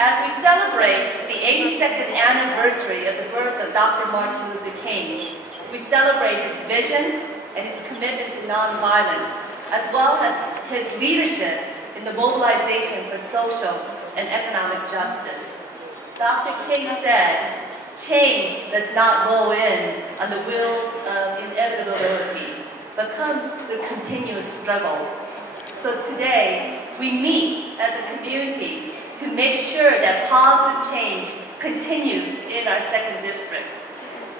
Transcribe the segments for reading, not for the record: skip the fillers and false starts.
As we celebrate the 82nd anniversary of the birth of Dr. Martin Luther King, we celebrate his vision and his commitment to nonviolence, as well as his leadership in the mobilization for social and economic justice. Dr. King said, "Change does not roll in on the wheels of inevitability, but comes through continuous struggle." So today, we meet as a community to make sure that positive change continues in our 2nd District.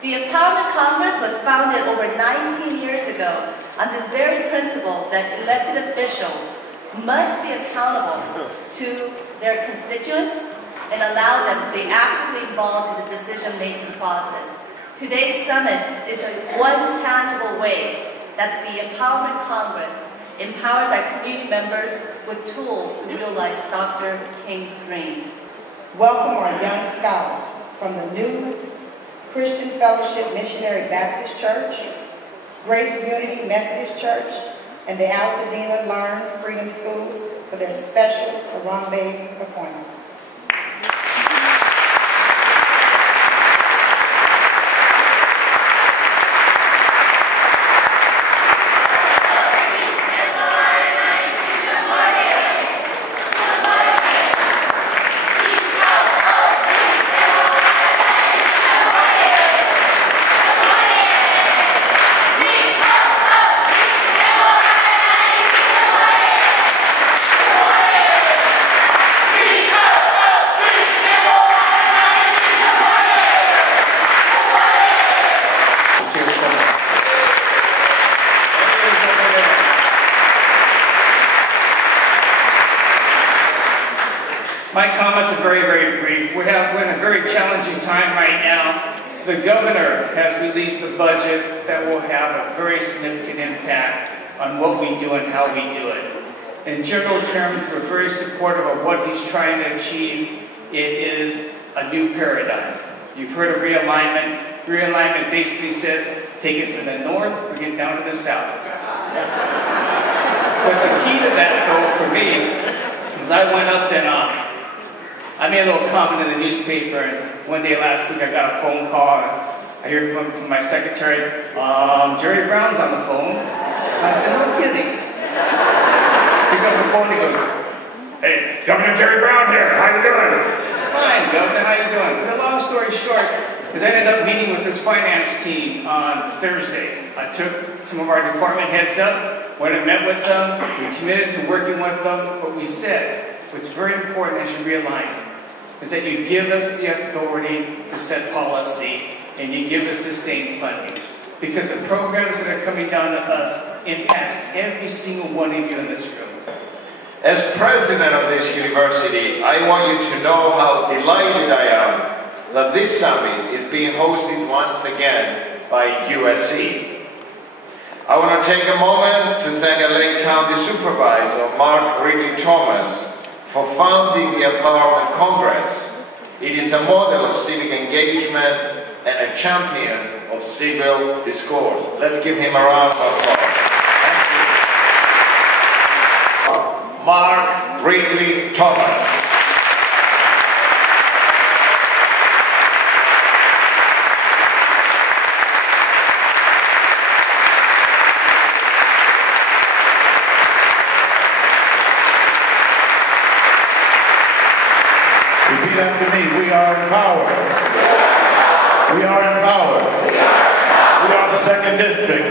The Empowerment Congress was founded over 19 years ago on this very principle that elected officials must be accountable to their constituents and allow them to be actively involved in the decision-making process. Today's summit is one tangible way that the Empowerment Congress empowers our community members with tools to realize Dr. King's dreams. Welcome our young scholars from the new Christian Fellowship Missionary Baptist Church, Grace Unity Methodist Church, and the Altadena Learn Freedom Schools for their special Harambe performance. My comments are very, very brief. We're in a very challenging time right now. The governor has released a budget that will have a very significant impact on what we do and how we do it. In general terms, we're very supportive of what he's trying to achieve. It is a new paradigm. You've heard of realignment. Realignment basically says, take it from the north, bring it down to the south. But the key to that, though, for me, is I went up and I made a little comment in the newspaper, and one day last week I got a phone call. I hear from my secretary, Jerry Brown's on the phone. And I said, no kidding. He picked up the phone and he goes, "Hey, Governor Jerry Brown here, how you doing?" "Fine, Governor, how you doing?" But a long story short, is I ended up meeting with his finance team on Thursday. I took some of our department heads up, went and met with them, we committed to working with them. What we said, what's very important as you realign, is that you give us the authority to set policy and you give us sustained funding. Because the programs that are coming down to us impacts every single one of you in this room. As president of this university, I want you to know how delighted I am that this summit is being hosted once again by USC. I want to take a moment to thank Lake County Supervisor Mark Ridley Thomas for founding the Empowerment Congress. It is a model of civic engagement and a champion of civil discourse. Let's give him a round of applause. Thank you. Mark Ridley Thomas. Repeat after me. We are empowered. We are empowered. We are the 2nd District.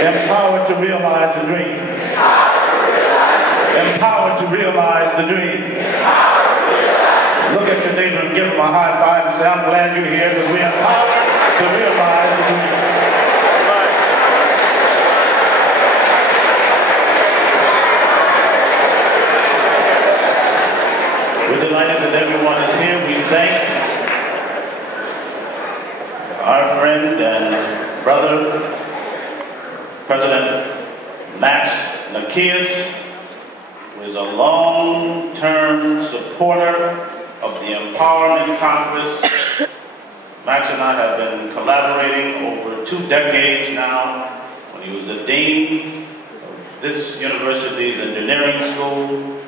Empowered to realize the dream. Empowered to realize the dream. Look at your neighbor and give him a high five and say, I'm glad you're here because we're empowered to realize the dream. We're delighted that everyone is here. We thank our friend and brother, President Max Nakias, who is a long-term supporter of the Empowerment Congress. Max and I have been collaborating over 2 decades now. When he was the dean of this university's engineering school,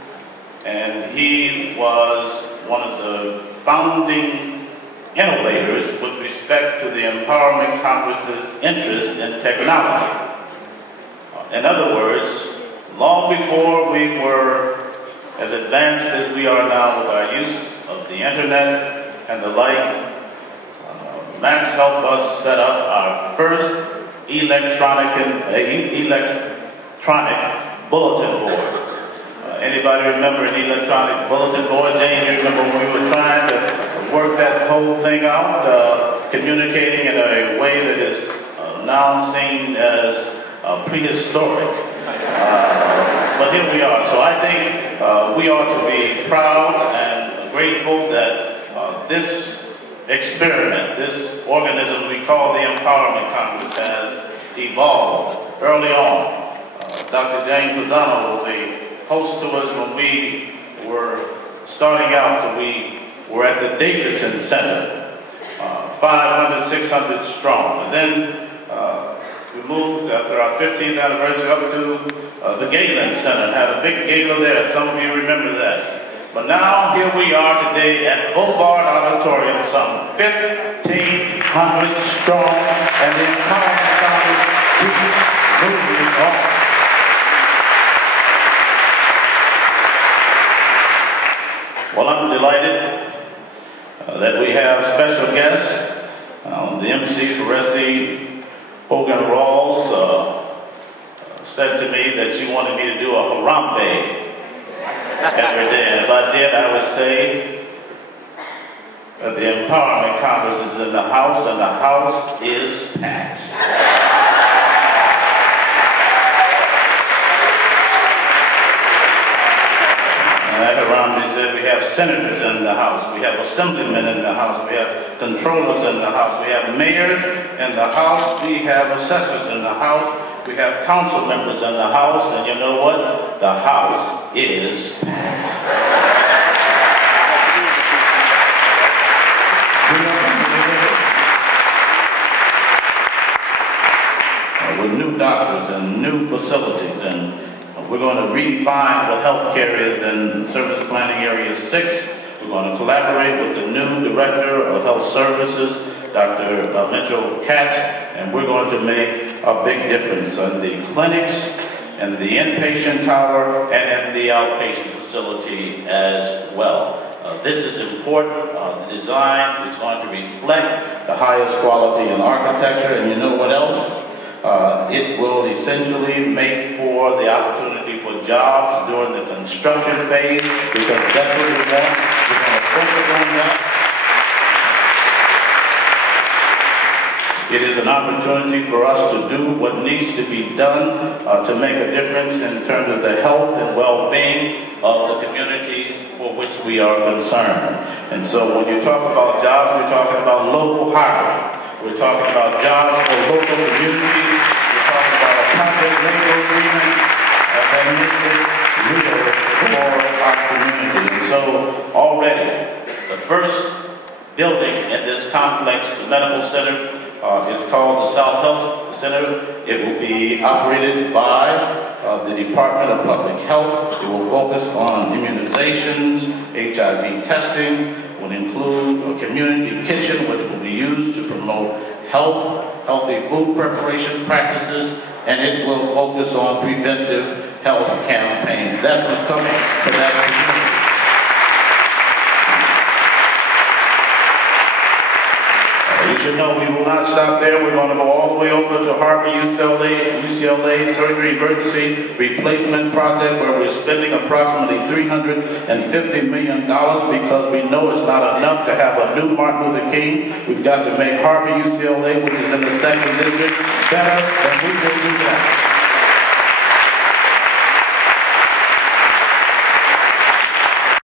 and he was one of the founding innovators with respect to the Empowerment Congress's interest in technology. In other words, long before we were as advanced as we are now with our use of the internet and the like, Max helped us set up our first electronic bulletin board. Anybody remember an electronic bulletin board? Jane, you remember when we were trying to work that whole thing out, communicating in a way that is now seen as prehistoric. But here we are. So I think we ought to be proud and grateful that this experiment, this organism we call the Empowerment Congress, has evolved. Early on, Dr. Jane Pisano was a host to us when we were starting out. We were at the Davidson Center, 500, 600 strong. And then we moved after our 15th anniversary up to the Galen Center and had a big gala there. Some of you remember that. But now here we are today at Bovard Auditorium, some 1,500 strong, and the Empowerment Congress keeps moving on. Well, I'm delighted that we have special guests. The MC for S.C. Hogan Rawls said to me that she wanted me to do a harambe every day. And if I did, I would say that the Empowerment Congress is in the house, and the house is packed. And around me said we have senators in the house, we have assemblymen in the house, we have controllers in the house, we have mayors in the house, we have assessors in the house, we have council members in the house, and you know what? The house is packed. With new doctors and new facilities, and we're going to redefine what healthcare is in Service Planning Area 6. We're going to collaborate with the new Director of Health Services, Dr. Mitchell Katz, and we're going to make a big difference in the clinics, and the inpatient tower, and in the outpatient facility as well. This is important. The design is going to reflect the highest quality in architecture, and you know what else? It will essentially make for the opportunity for jobs during the construction phase, because that's what we want. We're going to focus on that. It is an opportunity for us to do what needs to be done to make a difference in terms of the health and well-being of the communities for which we are concerned. And so when you talk about jobs, we're talking about local hiring. We're talking about jobs for local communities. We're talking about a project labor agreement that makes it real for our community. And so already, the first building in this complex, the medical center, is called the South Health Center. It will be operated by the Department of Public Health. It will focus on immunizations, HIV testing, will include a community kitchen which will be used to promote healthy food preparation practices, and it will focus on preventive health campaigns. That's what's coming to that community. You should know we will not stop there. We're going to go all the way over to Harvard UCLA Surgery Emergency Replacement Project, where we're spending approximately $350 million because we know it's not enough to have a new Martin Luther King. We've got to make Harvard UCLA, which is in the 2nd District, better, and we will do that.